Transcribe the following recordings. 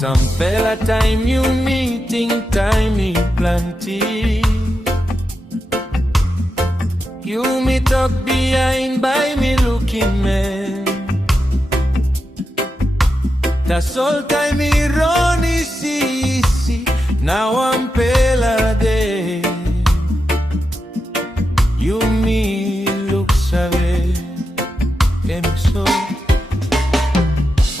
Sampela Taim, Yumi, ting, Taim, planti. Yumi talk bihain by me lukim. Tasol Taim, ironi, si, now wanpela de. Yumi, luksave, so.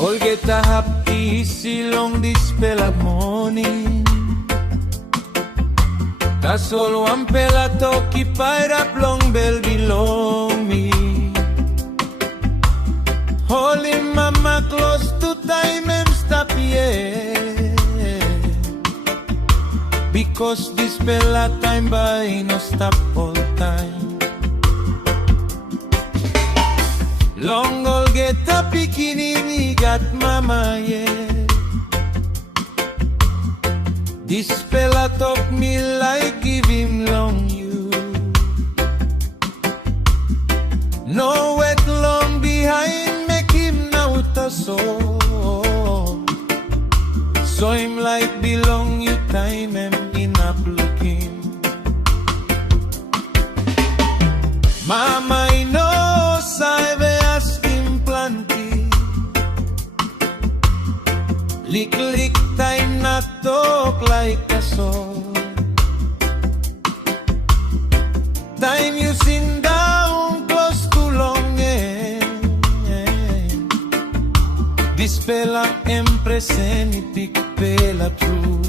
Olgeta happy, long Dispela moning. Tasol wanpela toki pairap long bel bilong me. Holim Mama Klostu Taim stap, Bikos Dispela Taim by no stap oltaim. Long Olgeta pikinini got mama, Dispela talk me like givim long you. No wet long bihain mekim now Tasol. Soim like bilong you Taim inap lukim. Mama askim planti. Liklik Taim na talk like Tasol. Taim you sindaun Klostu long. Dispela presen bikpela true.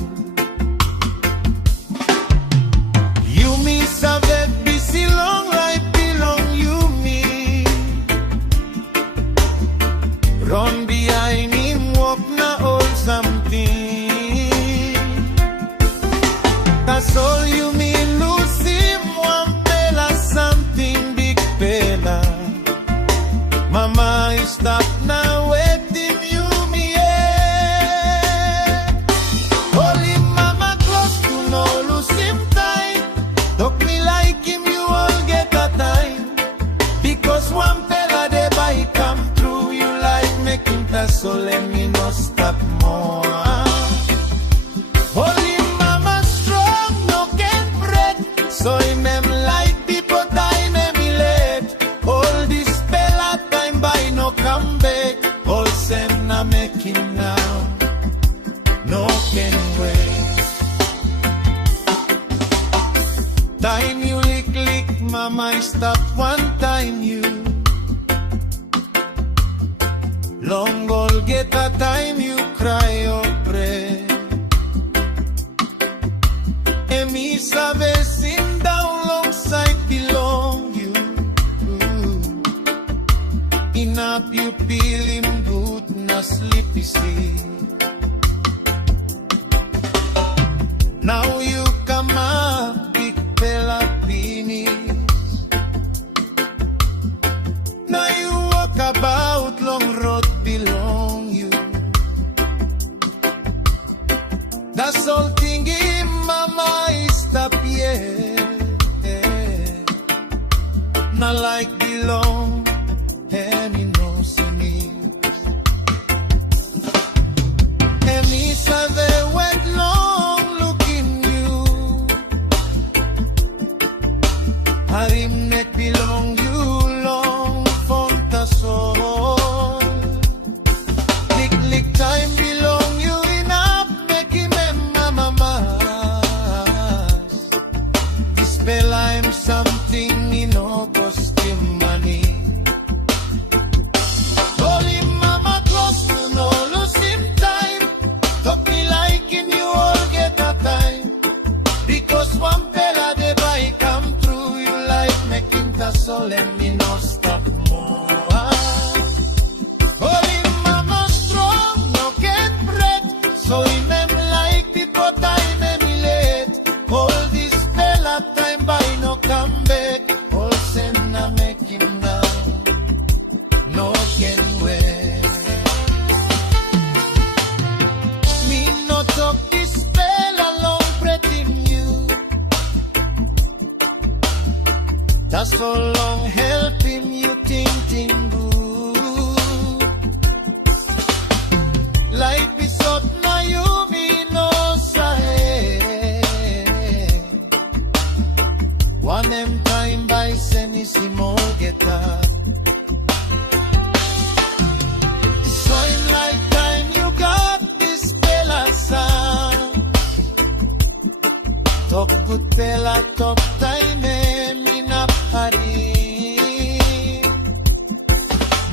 Yumi save bisi long like bilong Yumi. Run behind him walk na all something. Tasol Yumi lusim wanpela something bikpela. Mama stap na waiting Yumi. Holim Mama Klostu no lusim time. Talk me like him you Olgeta time. Because wanpela de by come through you like mekim Tasol let me no stop more. Holim Mama strong no can break. Soim like people time late. All Dispela time by no come back. All send na mekim now. No can wait. Time you Liklik, Mama stop one time you. Long Olgeta time you cry or pray. Emi save sindaun long side bilong you. Inap you feel him good na sleepy see. Now you come up bikpela finis. Now you walk about long road belong you. That's all thingy mama stap, na like bilong and he knows me. And he said they went long looking you. top time inap hari.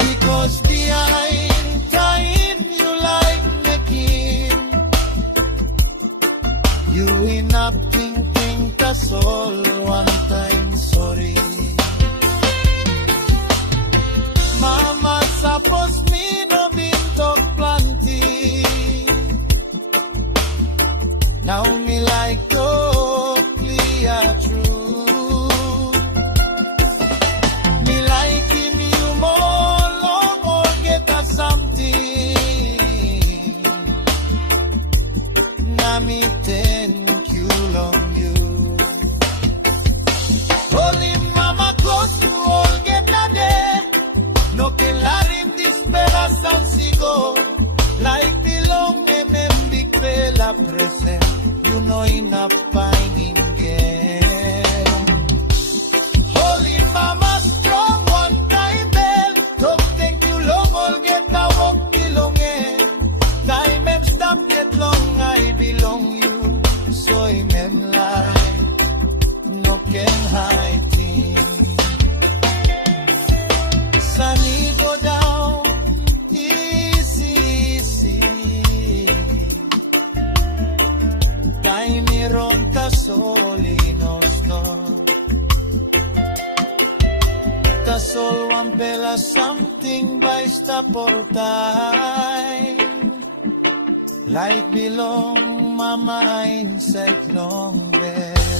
Because bihain Taim you like mekim. You inap ting Tasol one time sorry. Mama suppose me no been talk planti. Now me like talk clear true. Me like him you more long Olgeta something. Now me thank you long you. Holim Mama Klostu Olgeta there. No can larim Dispela sound sigo. Like bilong bikpela presen. You know inap finding game. Holim Mama strong one time bell. Talk thank you long Olgeta walk bilong. Taim stap get long I belong you. Soim like no can hide him. Sunny go down easy. Taim ron Tasol Tasol wanpela something by stap oltaim. Like bilong mama insect long bed.